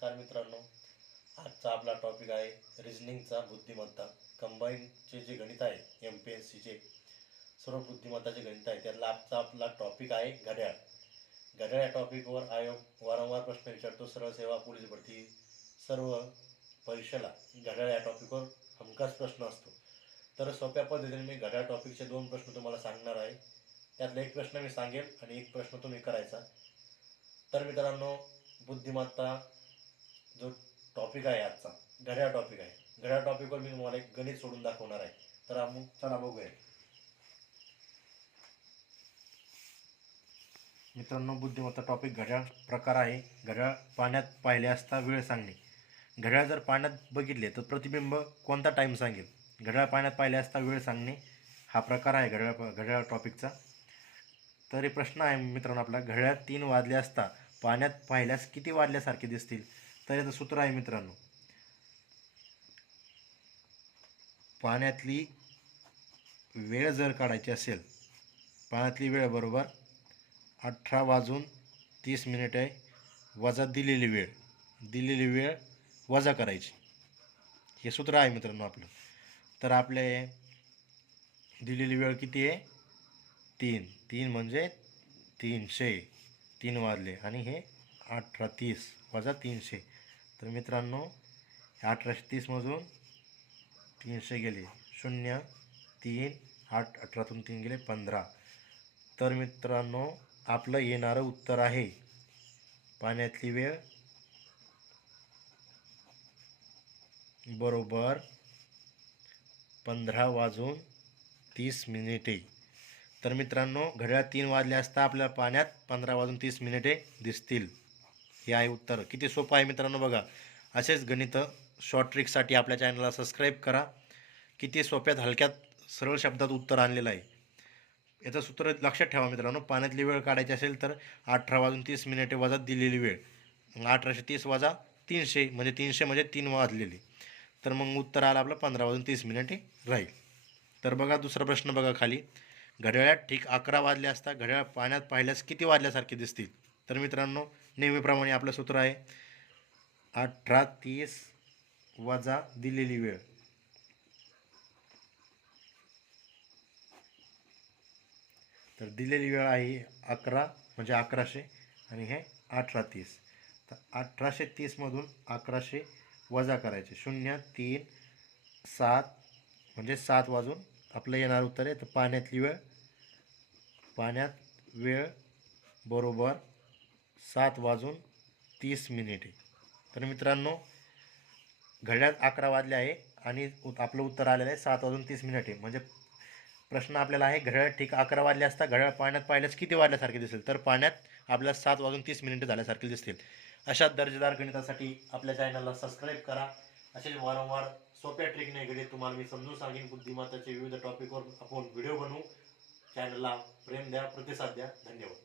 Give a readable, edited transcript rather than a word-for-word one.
नमस्कार मित्रांनो, आजचा आपला टॉपिक आहे रिजनिंगचा बुद्धिमत्ता. कंबाईनचे जे गणित आहे MPSCचे सर्व बुद्धिमत्ताचे गणित आहे त्यातला आजचा आपला टॉपिक आहे घड्याळ. घड्याळ या टॉपिकवर आयोग वारंवार प्रश्न विचारतो. सरळ सेवा, पोलीस भरती सर्व परीक्षेला घड्याळ या टॉपिकवर हमखास प्रश्न असतो. तर सोप्या पद्धतीने मी घड्याळ टॉपिकचे 2 प्रश्न तुम्हाला सांगणार आहे. त्यातला एक प्रश्न मी सांगेल आणि एक प्रश्न तुम्ही करायचा. तर मित्रांनो, बुद्धिमत्ता जो टॉपिक आहे आजचा घड्याळ टॉपिक आहे. घड्याळ टॉपिकवर मी तुम्हाला एक गणित सोडून दाखवणार आहे. तर आपण चला बघूया. मित्रांनो, बुद्धिमत्ता टॉपिक घड्याळ प्रकार आहे. घड्याळ पाण्यात पाहिले असता वेळ सांगणे. घड्याळ जर पाण्यात बघितले तर प्रतिबिंब कोणता टाईम सांगेल. घड्याळ पाण्यात पाहिले असता वेळ सांगणे हा प्रकार आहे घड्याळ टॉपिकचा. तर हे प्रश्न आहे मित्रांनो आपला, घड्याळात 3 वाजले असता पाण्यात पाहिल्यास किती वाजल्यासारखे दिसतील. तर याचं सूत्र आहे मित्रांनो, पाण्यातली वेळ जर काढायची असेल, पाण्यातली वेळ बरोबर 18:30 वजा दिलेली वेळ वजा करायची. हे सूत्र आहे मित्रांनो आपलं. तर आपले दिलेली वेळ किती आहे? 3 म्हणजे 300. 3 वाजले आणि हे 18:30 वजा 300. तर मित्रांनो 1830मधून 300 गेले 0, 3, 8, 18तून 3 गेले 15. तर मित्रांनो आपलं येणारं उत्तर आहे पाण्यातली वेळ बरोबर 15:30. तर मित्रांनो घड्याळात 3 वाजले असता आपल्याला पाण्यात 15:30 दिसतील. हे आहे उत्तर. किती सोपं आहे मित्रांनो बघा. असेच गणित शॉर्ट ट्रिकसाठी आपल्या चॅनलला सबस्क्राईब करा. किती सोप्यात हलक्यात सरळ शब्दात उत्तर आणलेलं आहे. याचं सूत्र लक्षात ठेवा मित्रांनो. पाण्यातली वेळ काढायची असेल तर 18:30 वजा दिलेली वेळ, 1830 वजा 300 म्हणजे 300 म्हणजे 3 वाजलेले. तर मग उत्तर आलं आपलं 15:30 राहील. तर बघा दुसरा प्रश्न बघा खाली, घड्याळात ठीक 11 वाजले असता घड्याळ पाण्यात पाहिल्यास किती वाजल्यासारखे दिसतील. तर मित्रांनो नेहमीप्रमाणे आपलं सूत्र आहे 18:30 वजा दिलेली वेळ. तर दिलेली वेळ आहे 11 म्हणजे 1100 आणि हे 18:30. तर 1830मधून 1100 वजा करायचे. 0, 3, 7 म्हणजे 7 वाजून आपलं येणार उत्तर आहे. तर पाण्यात वेळ बरोबर 7:30. तर मित्रांनो घड्याळात 11 वाजले आहे आणि आपलं उत्तर आलेलं आहे 7:30 म्हणजे प्रश्न आपल्याला आहे घड्याळ ठीक 11 वाजले असता घड्याळ पाण्यात पाहिल्यास किती वाजल्यासारखे दिसेल. तर पाण्यात आपल्याला 7:30 झाल्यासारखे दिसतील. अशा दर्जेदार गणितासाठी आपल्या चॅनलला सबस्क्राईब करा. असे वारंवार सोप्या ट्रिकने गणित तुम्हाला मी समजून सांगेन. बुद्धिमत्ताचे विविध टॉपिकवर आपण व्हिडिओ बनवू. चॅनलला प्रेम द्या, प्रतिसाद द्या. धन्यवाद.